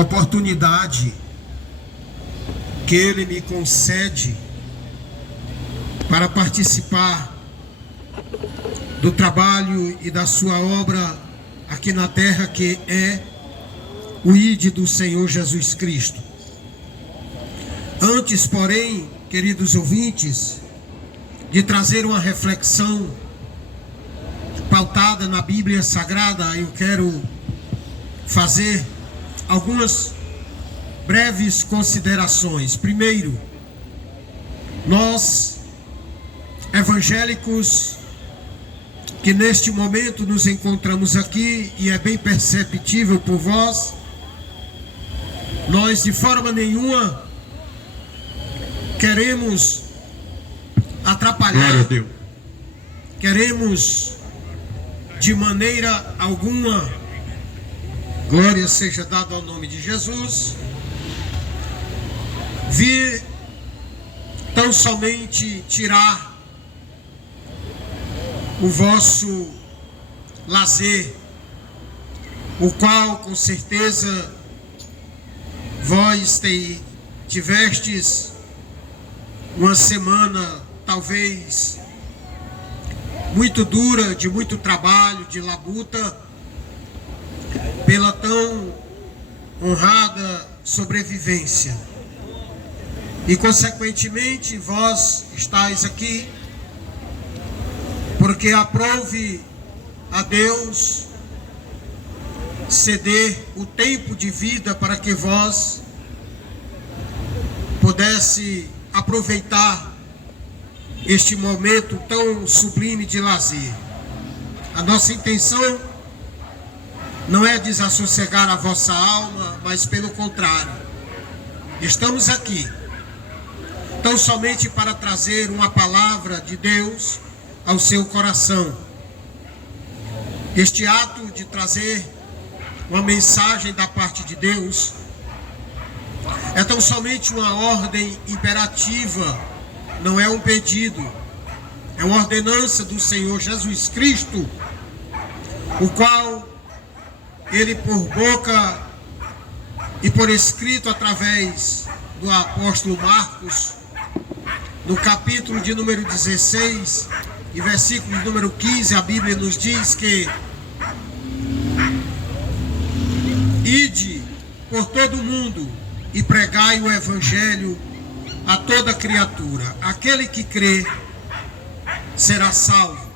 oportunidade que Ele me concede para participar do trabalho e da sua obra aqui na terra, que é o ID do Senhor Jesus Cristo. Antes, porém, queridos ouvintes, de trazer uma reflexão pautada na Bíblia Sagrada, eu quero fazer algumas breves considerações. Primeiro, nós, evangélicos, que neste momento nos encontramos aqui, e é bem perceptível por vós, nós de forma nenhuma queremos atrapalhar, queremos de maneira alguma, glória seja dada ao nome de Jesus, vir tão somente tirar o vosso lazer, o qual com certeza vós tivestes uma semana talvez muito dura, de muito trabalho, de labuta, pela tão honrada sobrevivência. E consequentemente vós estáis aqui porque aprove a Deus ceder o tempo de vida para que vós pudesse aproveitar este momento tão sublime de lazer. A nossa intenção não é desassossegar a vossa alma, mas pelo contrário, estamos aqui tão somente para trazer uma palavra de Deus ao seu coração. Este ato de trazer uma mensagem da parte de Deus é tão somente uma ordem imperativa, não é um pedido, é uma ordenança do Senhor Jesus Cristo, o qual Ele por boca e por escrito através do apóstolo Marcos, no capítulo de número 16 e versículo de número 15, a Bíblia nos diz que: ide por todo o mundo e pregai o evangelho a toda criatura. Aquele que crê será salvo,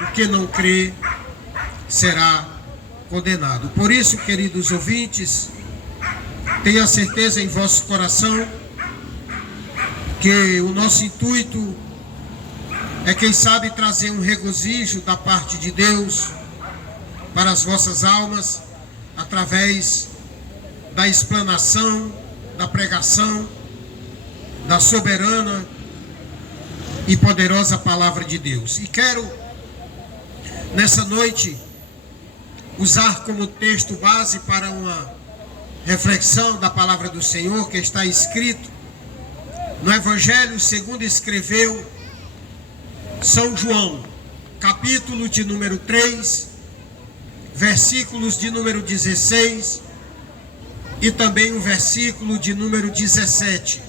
o que não crê será condenado. Por isso, queridos ouvintes, tenha certeza em vosso coração que o nosso intuito é, quem sabe, trazer um regozijo da parte de Deus para as vossas almas, através da explanação, da pregação, da soberana e poderosa palavra de Deus. E quero, nessa noite, usar como texto base para uma reflexão da palavra do Senhor, que está escrito no Evangelho segundo escreveu São João, capítulo de número 3, versículos de número 16 e também o versículo de número 17.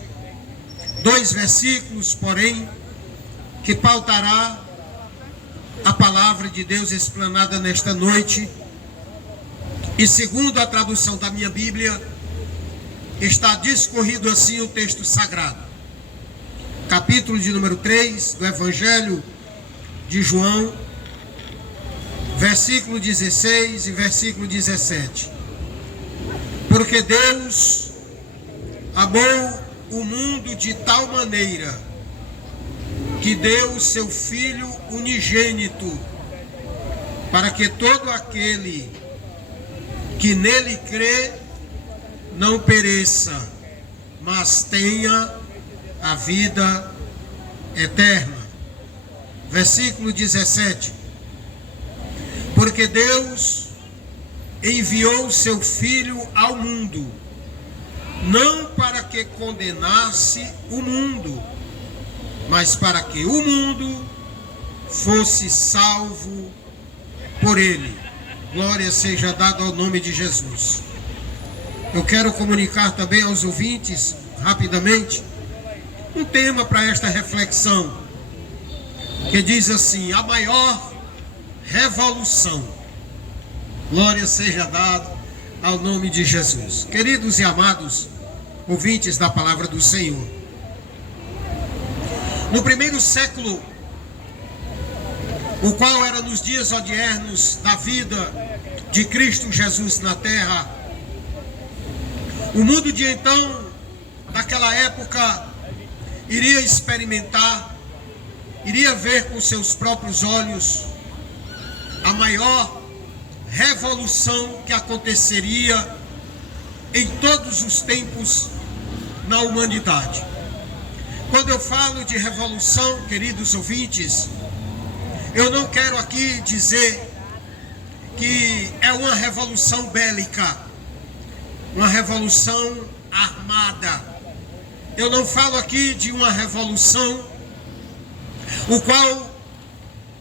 Dois versículos, porém, que pautará a palavra de Deus explanada nesta noite. E segundo a tradução da minha Bíblia, está discorrido assim o texto sagrado. Capítulo de número 3 do Evangelho de João, versículo 16 e versículo 17. Porque Deus amou o mundo de tal maneira que deu o seu Filho unigênito, para que todo aquele que nele crê não pereça, mas tenha a vida eterna. Versículo 17. Porque Deus enviou o seu Filho ao mundo, não para que condenasse o mundo, mas para que o mundo fosse salvo por ele. Glória seja dada ao nome de Jesus. Eu quero comunicar também aos ouvintes, rapidamente, um tema para esta reflexão, que diz assim: a maior revolução. Glória seja dada ao nome de Jesus. Queridos e amados ouvintes da palavra do Senhor, no primeiro século, o qual era nos dias odiernos da vida de Cristo Jesus na terra, o mundo de então, daquela época, iria experimentar, iria ver com seus próprios olhos a maior revolução que aconteceria em todos os tempos na humanidade. Quando eu falo de revolução, queridos ouvintes, eu não quero aqui dizer que é uma revolução bélica, uma revolução armada. Eu não falo aqui de uma revolução o qual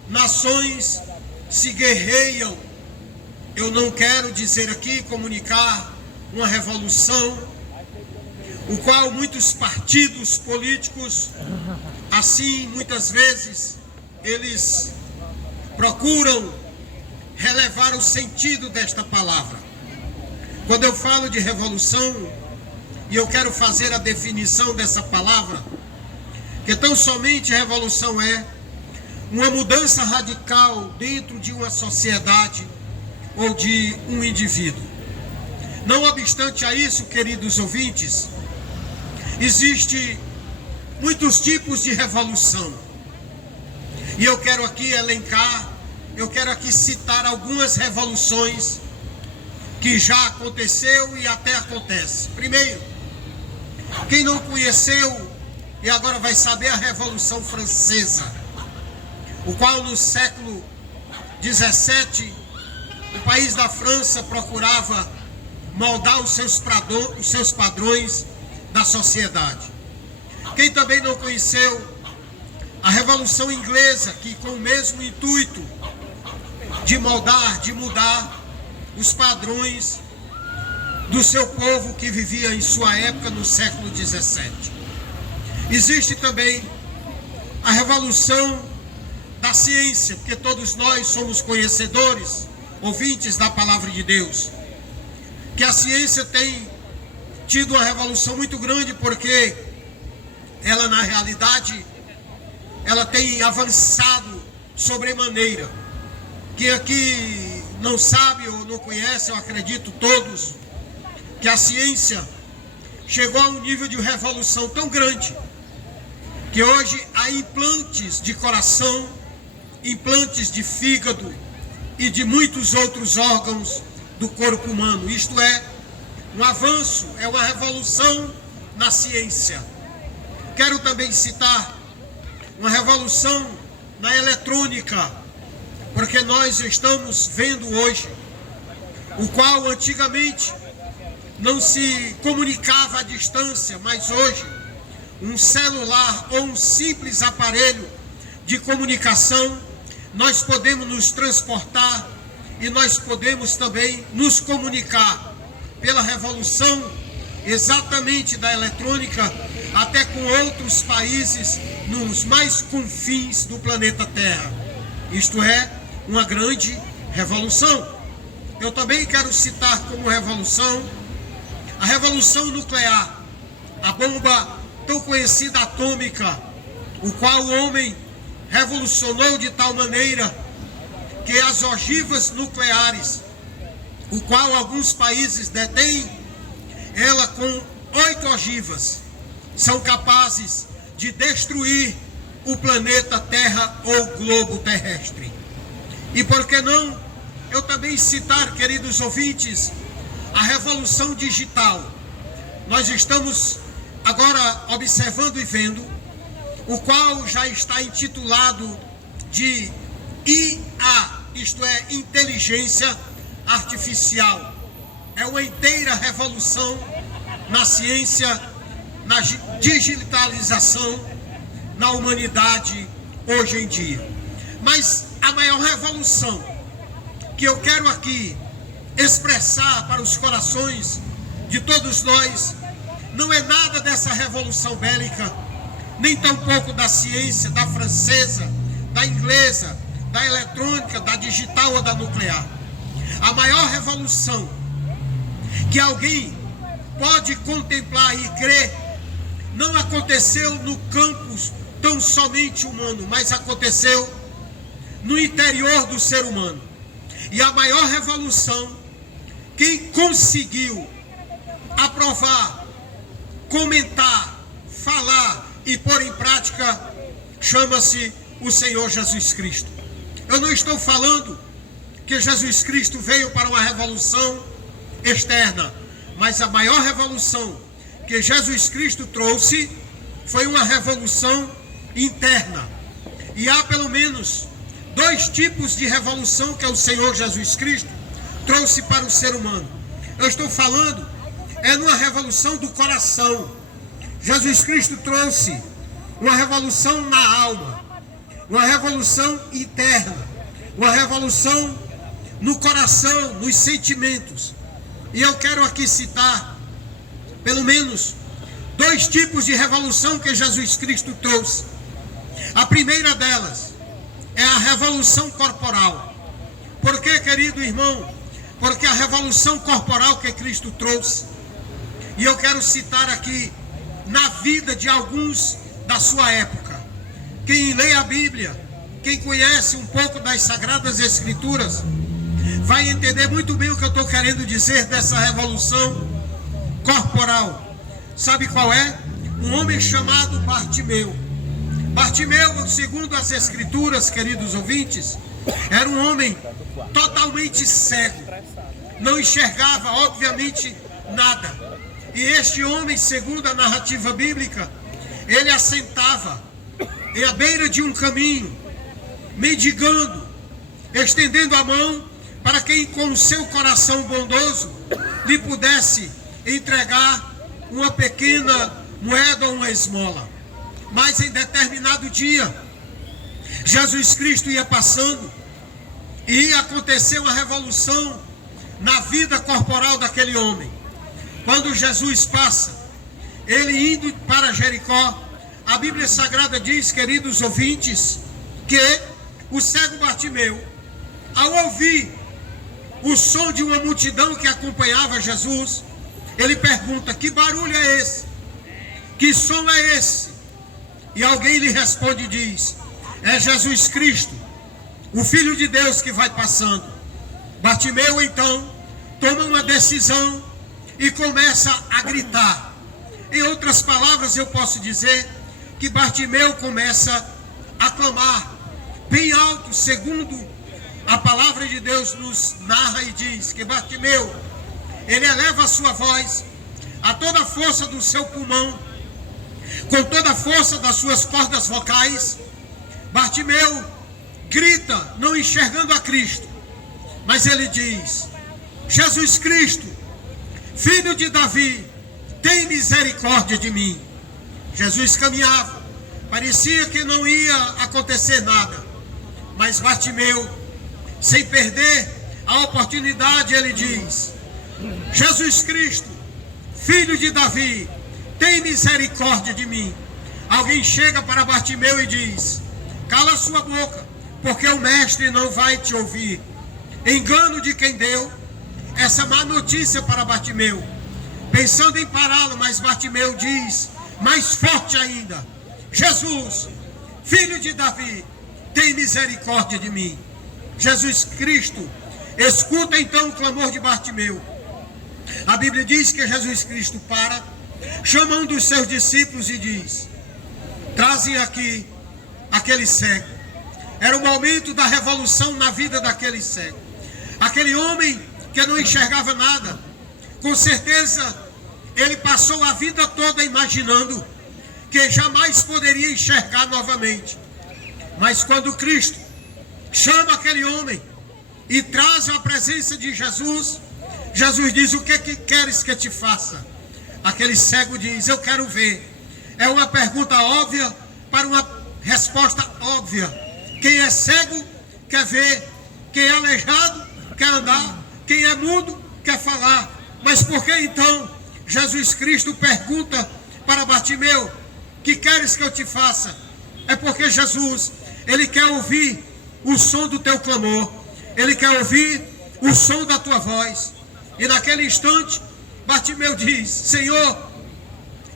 nações se guerreiam. Eu não quero dizer aqui, comunicar uma revolução o qual muitos partidos políticos, assim, muitas vezes, eles procuram relevar o sentido desta palavra. Quando eu falo de revolução, e eu quero fazer a definição dessa palavra, que tão somente revolução é uma mudança radical dentro de uma sociedade ou de um indivíduo. Não obstante a isso, queridos ouvintes, existe muitos tipos de revolução. E eu quero aqui elencar, eu quero aqui citar algumas revoluções que já aconteceu e até acontece. Primeiro, quem não conheceu e agora vai saber, a Revolução Francesa, o qual no século 17 o país da França procurava moldar os seus padrões da sociedade. Quem também não conheceu a Revolução Inglesa, que com o mesmo intuito de moldar, de mudar os padrões do seu povo que vivia em sua época no século 17. Existe também a revolução da ciência, porque todos nós somos conhecedores, ouvintes da palavra de Deus, que a ciência tem tido uma revolução muito grande, porque ela, na realidade, ela tem avançado sobremaneira. Quem aqui não sabe ou não conhece, eu acredito todos, que a ciência chegou a um nível de revolução tão grande, que hoje há implantes de coração, implantes de fígado e de muitos outros órgãos do corpo humano. Isto é um avanço, é uma revolução na ciência. Quero também citar uma revolução na eletrônica, porque nós estamos vendo hoje, o qual antigamente não se comunicava à distância, mas hoje um celular ou um simples aparelho de comunicação, nós podemos nos transportar e nós podemos também nos comunicar pela revolução exatamente da eletrônica, até com outros países nos mais confins do planeta Terra. Isto é uma grande revolução. Eu também quero citar como revolução a revolução nuclear, a bomba tão conhecida atômica, o qual o homem revolucionou de tal maneira que as ogivas nucleares, o qual alguns países detêm, ela com 8 ogivas, são capazes de destruir o planeta Terra ou globo terrestre. E por que não eu também citar, queridos ouvintes, a revolução digital. Nós estamos agora observando e vendo, o qual já está intitulado de IA, isto é, inteligência artificial. É uma inteira revolução na ciência, na digitalização, na humanidade hoje em dia. Mas a maior revolução que eu quero aqui expressar para os corações de todos nós não é nada dessa revolução bélica, nem tampouco da ciência, da francesa, da inglesa, da eletrônica, da digital ou da nuclear. A maior revolução que alguém pode contemplar e crer não aconteceu no campo tão somente humano, mas aconteceu no interior do ser humano. E a maior revolução, quem conseguiu aprovar, comentar, falar e pôr em prática, chama-se o Senhor Jesus Cristo. Eu não estou falando que Jesus Cristo veio para uma revolução externa, mas a maior revolução que Jesus Cristo trouxe foi uma revolução interna. E há pelo menos dois tipos de revolução que o Senhor Jesus Cristo trouxe para o ser humano. Eu estou falando numa revolução do coração. Jesus Cristo trouxe uma revolução na alma, uma revolução interna, uma revolução no coração, nos sentimentos. E eu quero aqui citar pelo menos dois tipos de revolução que Jesus Cristo trouxe. A primeira delas é a revolução corporal. Por quê, querido irmão? Porque a revolução corporal que Cristo trouxe, e eu quero citar aqui na vida de alguns da sua época. Quem lê a Bíblia, quem conhece um pouco das Sagradas Escrituras, vai entender muito bem o que eu estou querendo dizer dessa revolução corporal. Sabe qual é? Um homem chamado Bartimeu. Bartimeu, segundo as Escrituras, queridos ouvintes, era um homem totalmente cego. Não enxergava, obviamente, nada. E este homem, segundo a narrativa bíblica, ele assentava à beira de um caminho, mendigando, estendendo a mão para quem com o seu coração bondoso lhe pudesse entregar uma pequena moeda ou uma esmola. Mas em determinado dia, Jesus Cristo ia passando e ia acontecer uma revolução na vida corporal daquele homem. Quando Jesus passa, ele indo para Jericó, a Bíblia Sagrada diz, queridos ouvintes, que o cego Bartimeu, ao ouvir o som de uma multidão que acompanhava Jesus, ele pergunta: que barulho é esse? Que som é esse? E alguém lhe responde e diz: é Jesus Cristo, o Filho de Deus que vai passando. Bartimeu então toma uma decisão e começa a gritar. Em outras palavras, eu posso dizer que Bartimeu começa a clamar bem alto, segundo a palavra de Deus nos narra e diz que Bartimeu, ele eleva a sua voz a toda a força do seu pulmão, com toda a força das suas cordas vocais. Bartimeu grita, não enxergando a Cristo, mas ele diz: Jesus Cristo, Filho de Davi, tem misericórdia de mim. Jesus caminhava, parecia que não ia acontecer nada, mas Bartimeu, sem perder a oportunidade, ele diz: Jesus Cristo, Filho de Davi, tem misericórdia de mim. Alguém chega para Bartimeu e diz: cala sua boca, porque o mestre não vai te ouvir. Engano de quem deu essa má notícia para Bartimeu, pensando em pará-lo, mas Bartimeu diz mais forte ainda: Jesus, Filho de Davi, tem misericórdia de mim. Jesus Cristo escuta então o clamor de Bartimeu. A Bíblia diz que Jesus Cristo para, chama um dos seus discípulos e diz: trazem aqui aquele cego. Era o momento da revolução na vida daquele cego. Aquele homem que não enxergava nada, com certeza ele passou a vida toda imaginando que jamais poderia enxergar novamente. Mas quando Cristo chama aquele homem e traz a presença de Jesus, Jesus diz: o que queres que te faça? Aquele cego diz: eu quero ver. É uma pergunta óbvia para uma resposta óbvia. Quem é cego quer ver, quem é aleijado quer andar, quem é mudo quer falar. Mas por que então Jesus Cristo pergunta para Bartimeu: que queres que eu te faça? É porque Jesus, ele quer ouvir o som do teu clamor, ele quer ouvir o som da tua voz. E naquele instante, Bartimeu diz: Senhor,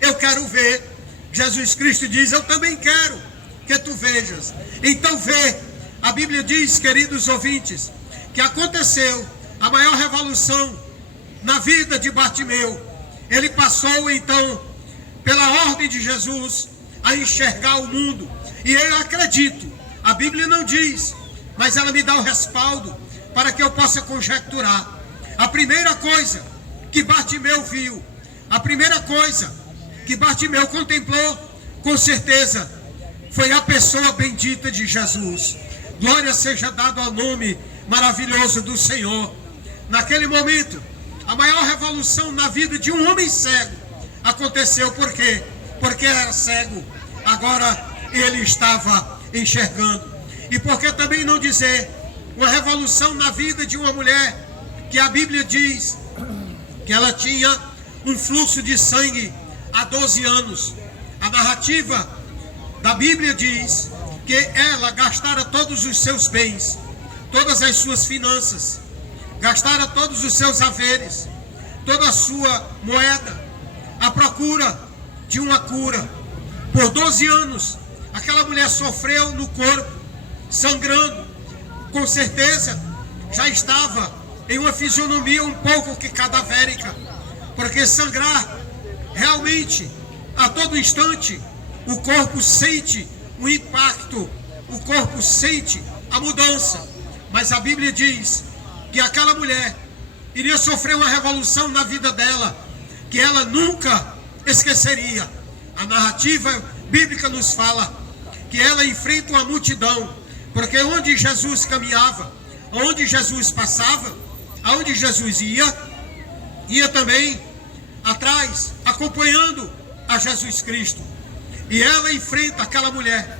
eu quero ver. Jesus Cristo diz: eu também quero que tu vejas. Então vê. A Bíblia diz, queridos ouvintes, que aconteceu a maior revolução na vida de Bartimeu. Ele passou então, pela ordem de Jesus, a enxergar o mundo. E eu acredito, a Bíblia não diz, mas ela me dá o respaldo para que eu possa conjecturar. A primeira coisa que Bartimeu viu, a primeira coisa que Bartimeu contemplou, com certeza, foi a pessoa bendita de Jesus. Glória seja dada ao nome maravilhoso do Senhor. Naquele momento, a maior revolução na vida de um homem cego aconteceu. Por quê? Porque era cego, agora ele estava enxergando. E por que também não dizer uma revolução na vida de uma mulher que a Bíblia diz que ela tinha um fluxo de sangue há 12 anos. A narrativa da Bíblia diz que ela gastara todos os seus bens, todas as suas finanças, gastara todos os seus haveres, toda a sua moeda, à procura de uma cura. Por 12 anos, aquela mulher sofreu no corpo, sangrando. Com certeza, já estava em uma fisionomia um pouco que cadavérica, porque sangrar, realmente, a todo instante, o corpo sente o impacto, o corpo sente a mudança. Mas a Bíblia diz que aquela mulher iria sofrer uma revolução na vida dela, que ela nunca esqueceria. A narrativa bíblica nos fala que ela enfrenta uma multidão, porque onde Jesus caminhava, onde Jesus passava, aonde Jesus ia também atrás, acompanhando a Jesus Cristo. E ela enfrenta aquela mulher,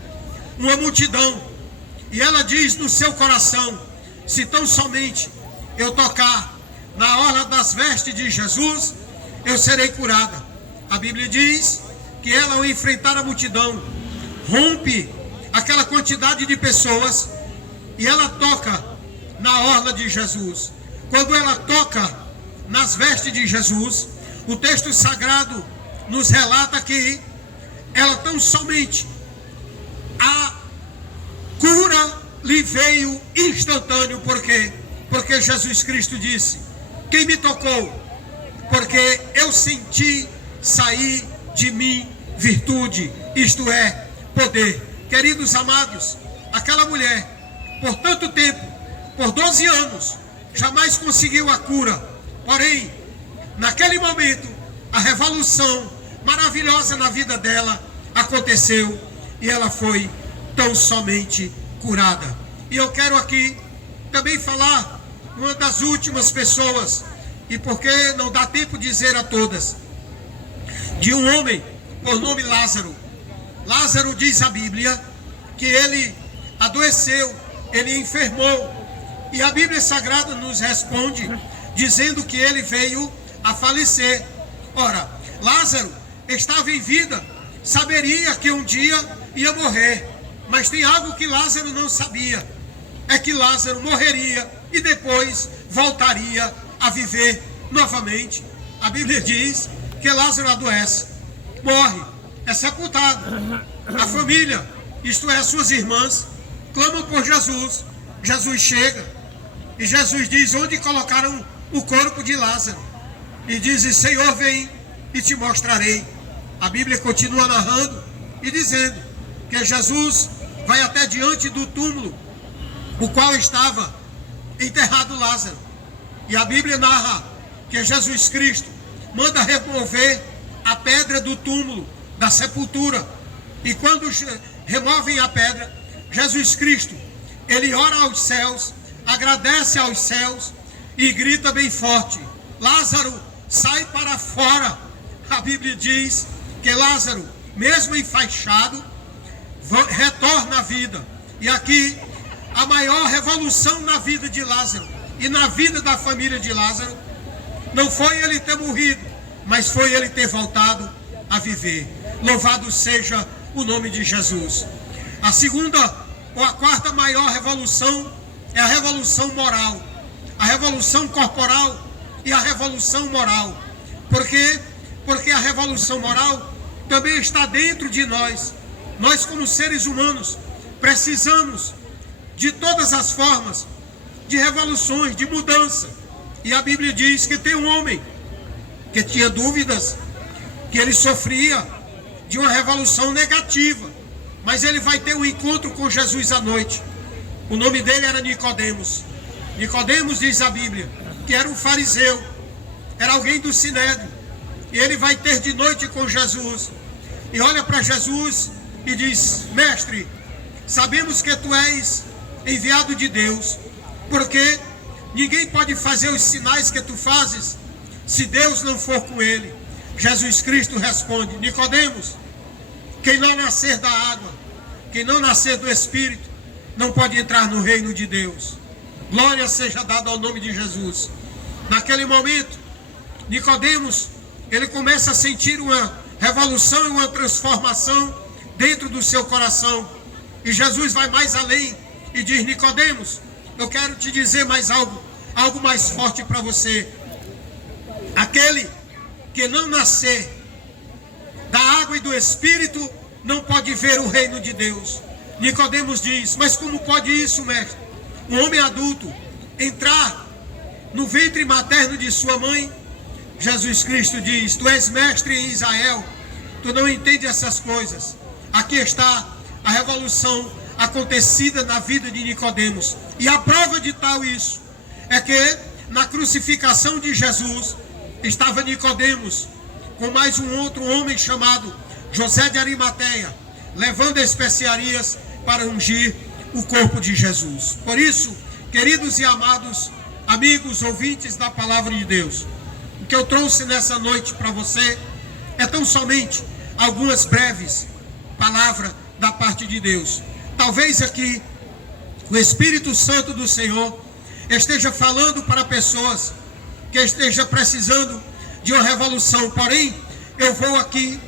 uma multidão, e ela diz no seu coração: se tão somente eu tocar na orla das vestes de Jesus, eu serei curada. A Bíblia diz que ela, ao enfrentar a multidão, rompe aquela quantidade de pessoas e ela toca na orla de Jesus. Quando ela toca nas vestes de Jesus, o texto sagrado nos relata que ela tão somente, a cura lhe veio instantâneo. Por quê? Porque Jesus Cristo disse: quem me tocou? Porque eu senti sair de mim virtude, isto é, poder. Queridos amados, aquela mulher, por tanto tempo, por 12 anos, jamais conseguiu a cura. Porém, naquele momento, a revolução maravilhosa na vida dela aconteceu e ela foi tão somente curada. E eu quero aqui também falar uma das últimas pessoas, e porque não dá tempo de dizer a todas, de um homem por nome Lázaro. Lázaro, diz a Bíblia, que ele adoeceu, ele enfermou, e a Bíblia Sagrada nos responde dizendo que ele veio a falecer. Ora, Lázaro estava em vida, saberia que um dia ia morrer, mas tem algo que Lázaro não sabia, é que Lázaro morreria e depois voltaria a viver novamente. A Bíblia diz que Lázaro adoece, morre, é sepultado. A família, isto é, suas irmãs, clamam por Jesus. Jesus chega e Jesus diz: onde colocaram o corpo de Lázaro? E dizem: Senhor, vem e te mostrarei. A Bíblia continua narrando e dizendo que Jesus vai até diante do túmulo, o qual estava enterrado Lázaro. E a Bíblia narra que Jesus Cristo manda remover a pedra do túmulo, da sepultura. E quando removem a pedra, Jesus Cristo, ele ora aos céus, agradece aos céus e grita bem forte: Lázaro, sai para fora. A Bíblia diz que Lázaro, mesmo enfaixado, retorna à vida. E aqui, a maior revolução na vida de Lázaro e na vida da família de Lázaro não foi ele ter morrido, mas foi ele ter voltado a viver. Louvado seja o nome de Jesus. A segunda ou a quarta maior revolução é a revolução moral, a revolução corporal e a revolução moral. Por quê? Porque a revolução moral também está dentro de nós. Nós, como seres humanos, precisamos de todas as formas de revoluções, de mudança. E a Bíblia diz que tem um homem que tinha dúvidas, que ele sofria de uma revolução negativa, mas ele vai ter um encontro com Jesus à noite. O nome dele era Nicodemos. Nicodemos, diz a Bíblia, que era um fariseu, era alguém do Sinédrio, e ele vai ter de noite com Jesus, e olha para Jesus e diz: mestre, sabemos que tu és enviado de Deus, porque ninguém pode fazer os sinais que tu fazes se Deus não for com ele. Jesus Cristo responde: Nicodemos, quem não nascer da água, quem não nascer do Espírito, não pode entrar no reino de Deus. Glória seja dada ao nome de Jesus. Naquele momento, Nicodemos, ele começa a sentir uma revolução e uma transformação dentro do seu coração. E Jesus vai mais além e diz: Nicodemos, eu quero te dizer mais algo mais forte para você. Aquele que não nascer da água e do Espírito não pode ver o reino de Deus. Nicodemos diz: mas como pode isso, mestre? Um homem adulto entrar no ventre materno de sua mãe? Jesus Cristo diz: tu és mestre em Israel, tu não entende essas coisas. Aqui está a revolução acontecida na vida de Nicodemos. E a prova de tal isso é que na crucificação de Jesus estava Nicodemos com mais um outro homem chamado José de Arimateia, levando especiarias para ungir o corpo de Jesus. Por isso, queridos e amados amigos, ouvintes da palavra de Deus, o que eu trouxe nessa noite para você é tão somente algumas breves palavras da parte de Deus. Talvez aqui o Espírito Santo do Senhor esteja falando para pessoas que estejam precisando de uma revolução, porém eu vou aqui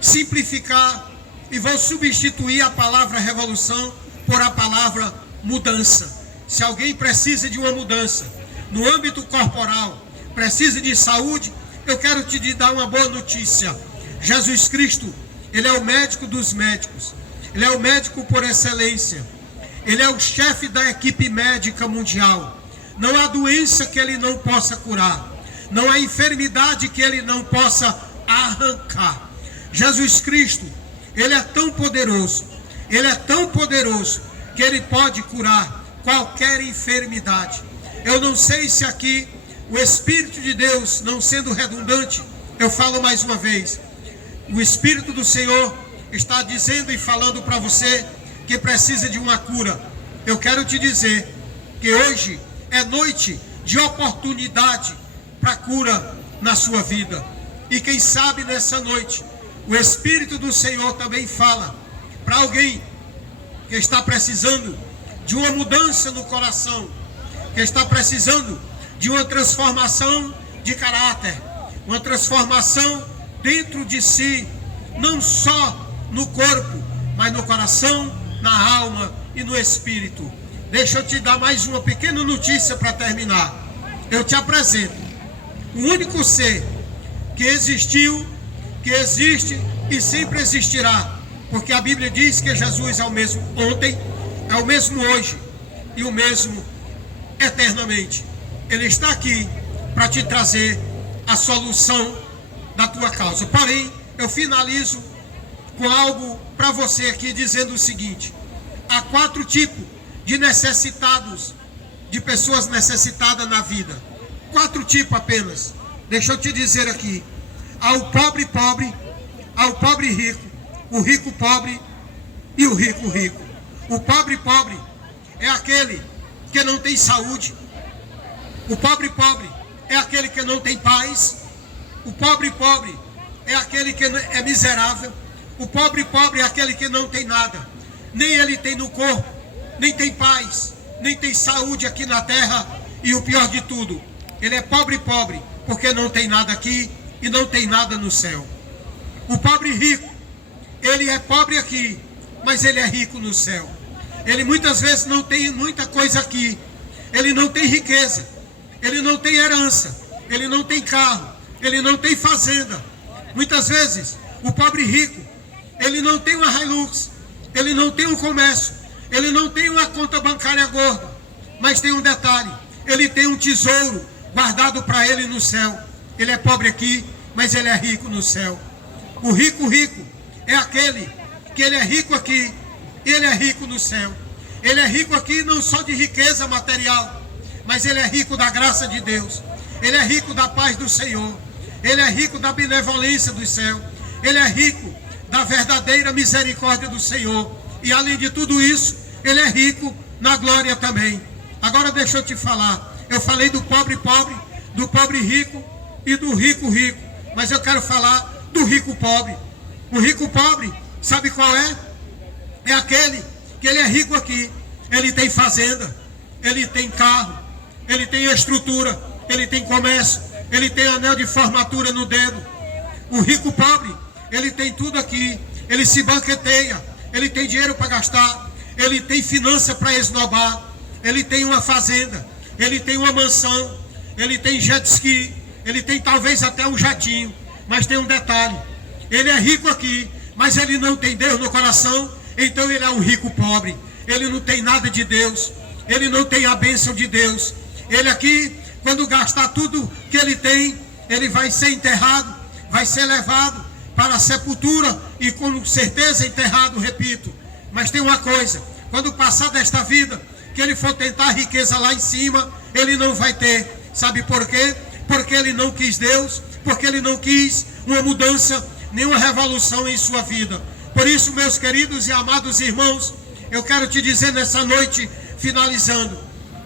simplificar e vou substituir a palavra revolução por a palavra mudança. Se alguém precisa de uma mudança no âmbito corporal, precisa de saúde, eu quero te dar uma boa notícia. Jesus Cristo, ele é o médico dos médicos, ele é o médico por excelência, ele é o chefe da equipe médica mundial. Não há doença que ele não possa curar, não há enfermidade que ele não possa arrancar. Jesus Cristo, ele é tão poderoso, ele é tão poderoso que ele pode curar qualquer enfermidade. Eu não sei se aqui o Espírito de Deus, não sendo redundante, eu falo mais uma vez, o Espírito do Senhor está dizendo e falando para você que precisa de uma cura. Eu quero te dizer que hoje é noite de oportunidade para cura na sua vida. E quem sabe nessa noite o Espírito do Senhor também fala para alguém que está precisando de uma mudança no coração, que está precisando de uma transformação de caráter, uma transformação dentro de si, não só no corpo, mas no coração, na alma e no espírito. Deixa eu te dar mais uma pequena notícia para terminar. Eu te apresento o único ser que existiu, que existe e sempre existirá, porque a Bíblia diz que Jesus é o mesmo ontem, é o mesmo hoje e o mesmo eternamente. Ele está aqui para te trazer a solução da tua causa. Porém, eu finalizo com algo para você aqui, dizendo o seguinte: há 4 tipos de necessitados, de pessoas necessitadas na vida. 4 tipos apenas. Deixa eu te dizer aqui: há o pobre pobre, há o pobre rico, o rico pobre e o rico rico. O pobre pobre é aquele que não tem saúde. O pobre pobre é aquele que não tem paz. O pobre pobre é aquele que é miserável. O pobre pobre é aquele que não tem nada. Nem ele tem no corpo, nem tem paz, nem tem saúde aqui na terra. E o pior de tudo, ele é pobre pobre porque não tem nada aqui e não tem nada no céu. O pobre rico, ele é pobre aqui, mas ele é rico no céu. Ele muitas vezes não tem muita coisa aqui, ele não tem riqueza, ele não tem herança, ele não tem carro, ele não tem fazenda. Muitas vezes, o pobre rico, ele não tem uma Hilux, ele não tem um comércio, ele não tem uma conta bancária gorda, mas tem um detalhe, ele tem um tesouro guardado para ele no céu. Ele é pobre aqui, mas ele é rico no céu. O rico é aquele que ele é rico aqui, ele é rico no céu. Ele é rico aqui não só de riqueza material, mas ele é rico da graça de Deus. Ele é rico da paz do Senhor. Ele é rico da benevolência do céu. Ele é rico da verdadeira misericórdia do Senhor. E além de tudo isso, ele é rico na glória também. Agora deixa eu te falar. Eu falei do pobre pobre, do pobre rico e do rico rico. Mas eu quero falar do rico pobre. O rico pobre, sabe qual é? É aquele que ele é rico aqui. Ele tem fazenda, ele tem carro, ele tem estrutura, ele tem comércio, ele tem anel de formatura no dedo. O rico pobre, ele tem tudo aqui. Ele se banqueteia, ele tem dinheiro para gastar, ele tem finança para esnobar, ele tem uma fazenda, ele tem uma mansão, ele tem jet ski, ele tem talvez até um jatinho. Mas tem um detalhe, ele é rico aqui, mas ele não tem Deus no coração. Então ele é um rico pobre. Ele não tem nada de Deus, ele não tem a bênção de Deus. Ele aqui, quando gastar tudo que ele tem, ele vai ser enterrado, vai ser levado para a sepultura e com certeza enterrado, repito. Mas tem uma coisa, quando passar desta vida, que ele for tentar a riqueza lá em cima, ele não vai ter. Sabe por quê? Porque ele não quis Deus, porque ele não quis uma mudança, nenhuma revolução em sua vida. Por isso, meus queridos e amados irmãos, eu quero te dizer nessa noite, finalizando,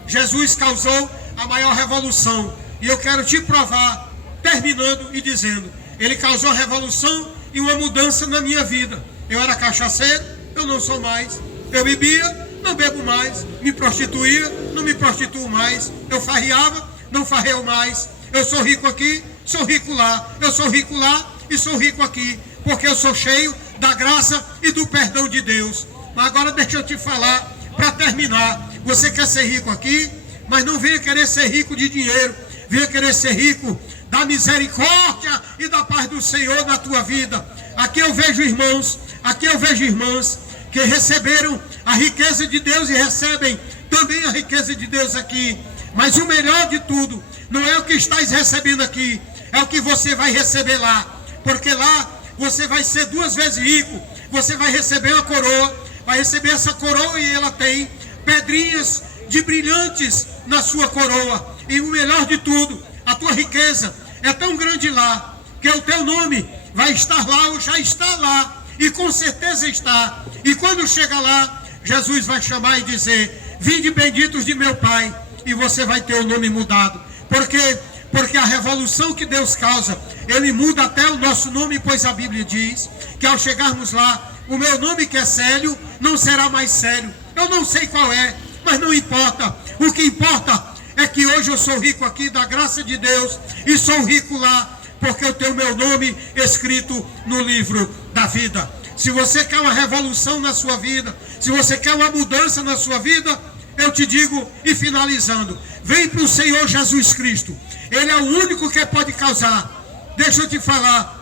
Jesus causou a maior revolução, e eu quero te provar, terminando e dizendo, ele causou a revolução e uma mudança na minha vida. Eu era cachaceiro, eu não sou mais. Eu bebia, não bebo mais. Me prostituía, não me prostituo mais. Eu farreava, não farreo mais. Eu sou rico aqui, sou rico lá. Eu sou rico lá e sou rico aqui, porque eu sou cheio da graça e do perdão de Deus. Mas agora deixa eu te falar, para terminar. Você quer ser rico aqui, mas não venha querer ser rico de dinheiro. Venha querer ser rico da misericórdia e da paz do Senhor na tua vida. Aqui eu vejo irmãos, aqui eu vejo irmãs que receberam a riqueza de Deus e recebem também a riqueza de Deus aqui. Mas o melhor de tudo não é o que estás recebendo aqui, é o que você vai receber lá. Porque lá você vai ser 2 vezes rico. Você vai receber uma coroa, vai receber essa coroa e ela tem pedrinhas de brilhantes na sua coroa. E o melhor de tudo, a tua riqueza é tão grande lá, que o teu nome vai estar lá ou já está lá, e com certeza está. E quando chega lá, Jesus vai chamar e dizer, vinde benditos de meu Pai, e você vai ter o nome mudado. Por quê? Porque a revolução que Deus causa, Ele muda até o nosso nome, pois a Bíblia diz que ao chegarmos lá, o meu nome que é Célio, não será mais Célio. Eu não sei qual é, mas não importa. O que importa é que hoje eu sou rico aqui da graça de Deus e sou rico lá, porque eu tenho meu nome escrito no livro da vida. Se você quer uma revolução na sua vida, se você quer uma mudança na sua vida, eu te digo, e finalizando, vem para o Senhor Jesus Cristo. Ele é o único que pode causar. Deixa eu te falar,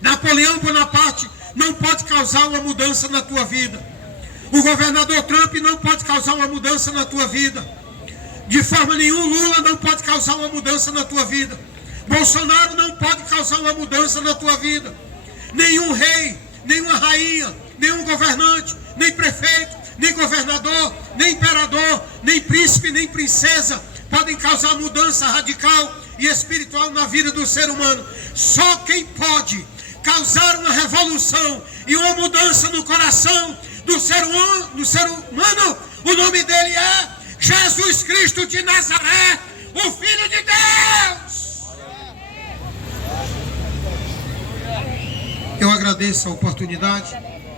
Napoleão Bonaparte não pode causar uma mudança na tua vida. O governador Trump não pode causar uma mudança na tua vida. De forma nenhuma, Lula não pode causar uma mudança na tua vida. Bolsonaro não pode causar uma mudança na tua vida. Nenhum rei, nenhuma rainha, nenhum governante, nem prefeito, nem governador, nem imperador, nem príncipe, nem princesa podem causar mudança radical e espiritual na vida do ser humano. Só quem pode causar uma revolução e uma mudança no coração do ser humano, o nome dele é Jesus Cristo de Nazaré, o Filho de Deus. Eu agradeço a oportunidade.